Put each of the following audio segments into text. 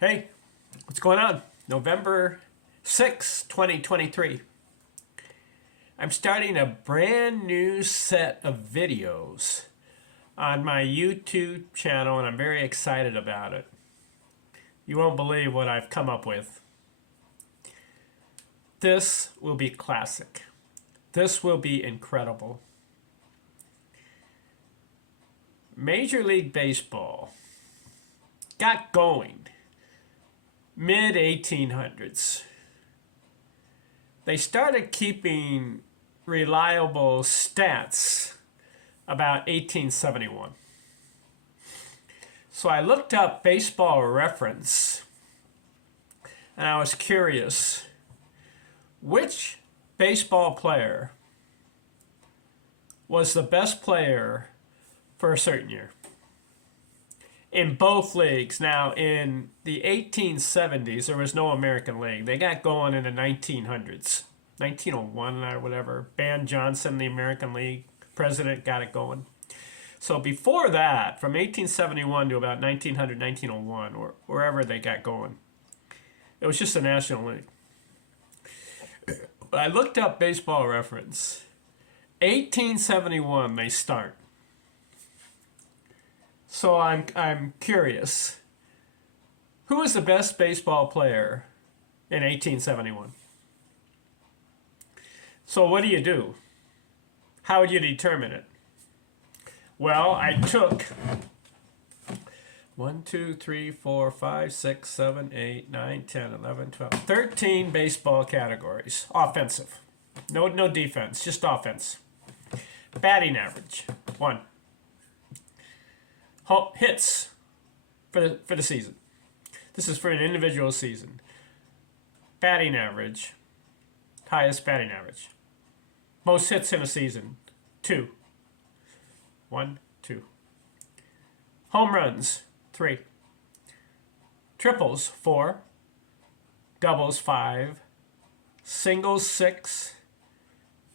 Hey, what's going on? November 6, 2023. I'm starting a brand new set of videos on my YouTube channel, and I'm very excited about it. You won't believe what I've come up with. This will be classic. This will be incredible. Major League Baseball got going mid-1800s. They started keeping reliable stats about 1871. So I looked up Baseball Reference, and I was curious, which baseball player was the best player for a certain year in both leagues? Now, in the 1870s, there was no American League. They got going in the 1900s, 1901 or whatever. Ban Johnson, the American League president, got it going. So before that, from 1871 to about 1900, 1901, or wherever they got going, it was just a National League. But I looked up Baseball Reference. 1871, they start. So I'm curious, who was the best baseball player in 1871? So what do? How would you determine it? Well, I took 1, 2, 3, 4, 5, 6, 7, 8, 9, 10, 11, 12, 13 baseball categories. Offensive. No defense, just offense. Batting average, 1. Hits for the season. This is for an individual season. Batting average, highest batting average. Most hits in a season, 2. 1, 2. Home runs, 3. Triples, 4. Doubles, 5. Singles, 6.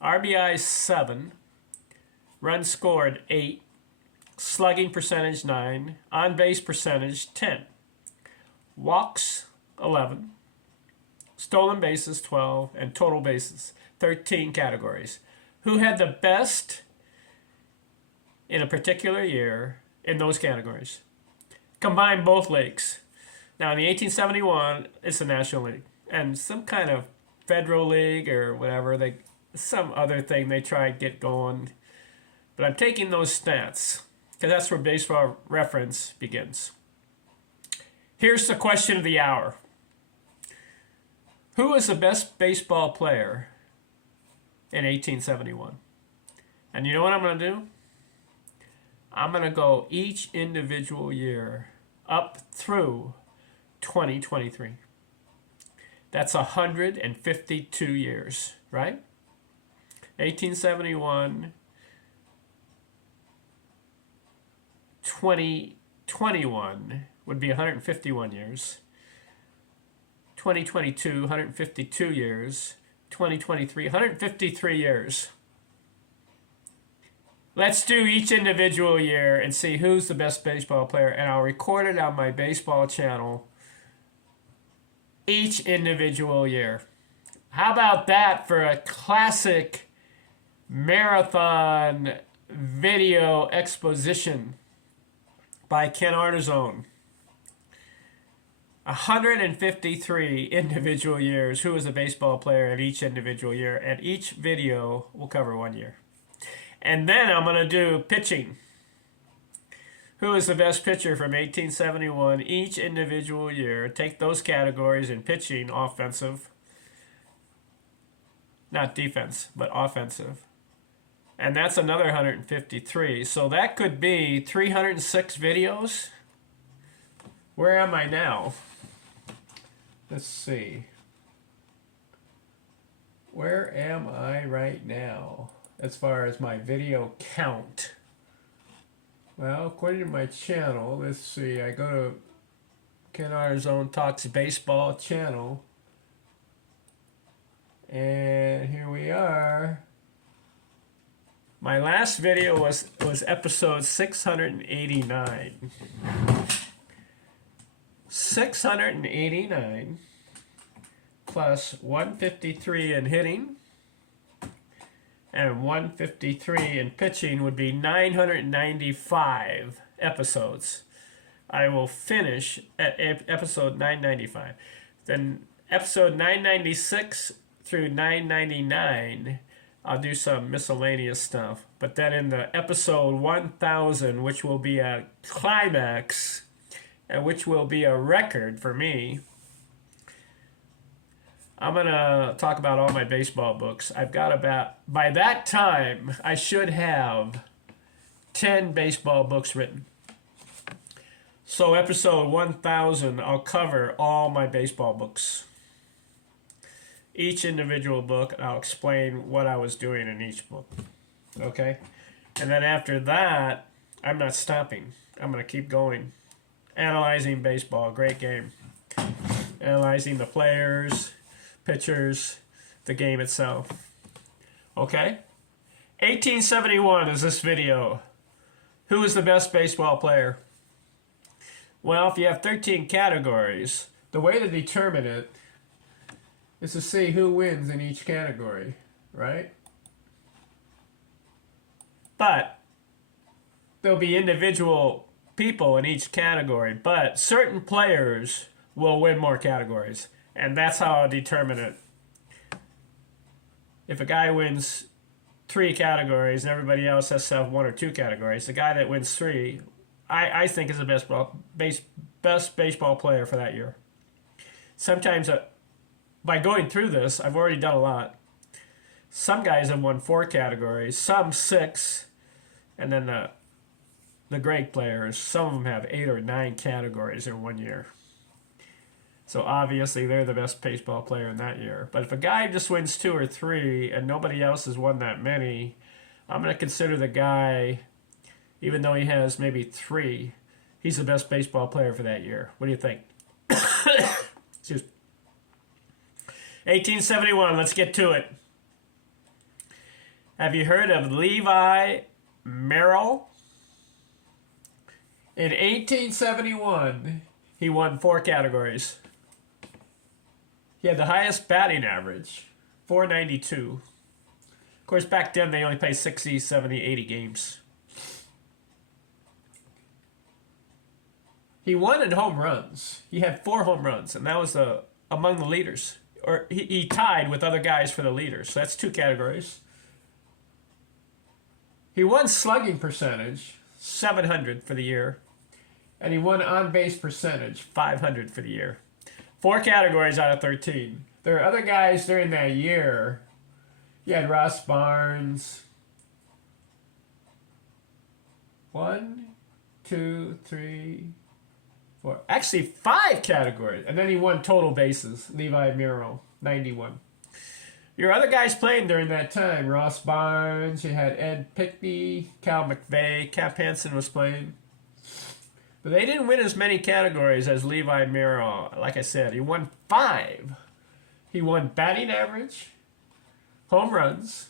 RBIs, 7. Runs scored, 8. Slugging percentage, 9. On-base percentage, 10. Walks, 11. Stolen bases, 12. And total bases, 13 categories. Who had the best in a particular year in those categories? Combine both leagues. Now, in the 1871, it's the National League. And some kind of Federal League or whatever, some other thing they try to get going. But I'm taking those stats, because that's where Baseball Reference begins. Here's the question of the hour. Who was the best baseball player in 1871? And you know what I'm going to do? I'm going to go each individual year up through 2023. That's 152 years, right? 1871, 2021 would be 151 years. 2022, 152 years. 2023, 153 years. Let's do each individual year and see who's the best baseball player, and I'll record it on my baseball channel each individual year. How about that for a classic marathon video exposition by Ken Artizone? 153 individual years. Who was a baseball player in each individual year? And each video will cover 1 year. And then I'm going to do pitching. Who is the best pitcher from 1871 each individual year? Take those categories in pitching, offensive. Not defense, but offensive. And that's another 153. So that could be 306 videos. Where am I now? Let's see. Where am I right now as far as my video count? Well, according to my channel, let's see. I go to Ken Artizone Talks Baseball channel. And here we are. My last video was episode 689. 689 plus 153 in hitting and 153 in pitching would be 995 episodes. I will finish at episode 995. Then episode 996 through 999, I'll do some miscellaneous stuff. But then in the episode 1000, which will be a climax, and which will be a record for me, I'm going to talk about all my baseball books. I've got about, by that time, I should have 10 baseball books written. So episode 1000, I'll cover all my baseball books. Each individual book, and I'll explain what I was doing in each book. Okay? And then after that, I'm not stopping. I'm going to keep going. Analyzing baseball, great game. Analyzing the players, pitchers, the game itself. Okay? 1871 is this video. Who is the best baseball player? Well, if you have 13 categories, the way to determine it is to see who wins in each category, right? But there'll be individual people in each category, but certain players will win more categories. And that's how I'll determine it. If a guy wins 3 categories and everybody else has to have 1 or 2 categories, the guy that wins 3, I think is the best baseball player for that year. Sometimes, by going through this, I've already done a lot. Some guys have won 4 categories, some 6, and then the great players, some of them have 8 or 9 categories in 1 year. So obviously they're the best baseball player in that year. But if a guy just wins 2 or 3 and nobody else has won that many, I'm going to consider the guy, even though he has maybe 3, he's the best baseball player for that year. What do you think? Excuse me. 1871, let's get to it. Have you heard of Levi Meyerle? In 1871, he won 4 categories. He had the highest batting average, 492. Of course, back then they only played 60, 70, 80 games. He won in home runs. He had 4 home runs, and that was among the leaders. Or he tied with other guys for the leaders. So that's 2 categories. He won slugging percentage, 700 for the year. And he won on-base percentage, 500 for the year. 4 categories out of 13. There are other guys during that year. You had Ross Barnes. 1, 2, 3, 4. Actually, 5 categories. And then he won total bases. Levi Meyerle, 91. Your other guys playing during that time. Ross Barnes. You had Ed Pickney, Cal McVeigh. Cap Hansen was playing. But they didn't win as many categories as Levi Meyerle. Like I said, he won 5. He won batting average, home runs.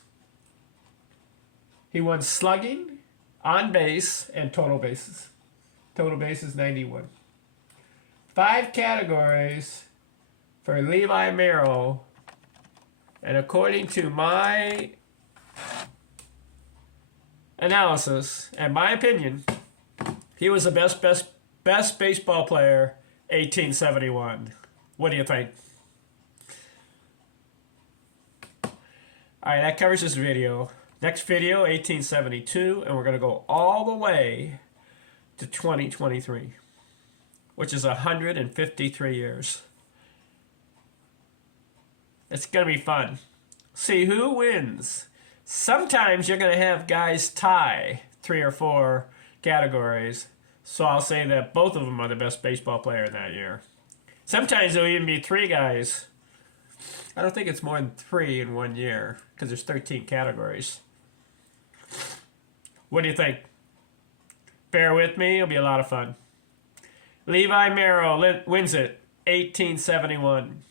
He won slugging, on base, and total bases. Total bases, 91. 5 categories for Levi Meyerle. And according to my analysis and my opinion, he was the best baseball player, 1871. What do you think? All right, that covers this video. Next video, 1872, and we're going to go all the way to 2023, which is 153 years. It's going to be fun. See who wins. Sometimes you're going to have guys tie 3 or 4 categories, so I'll say that both of them are the best baseball player that year. Sometimes there'll even be 3 guys. I don't think it's more than 3 in 1 year because there's 13 categories. What do you think? Bear with me, it'll be a lot of fun. Levi Meyerle wins it, 1871.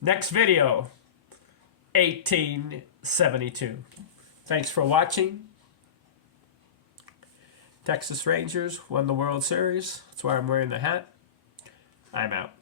Next video, 1872. Thanks for watching. Texas Rangers won the World Series. That's why I'm wearing the hat. I'm out.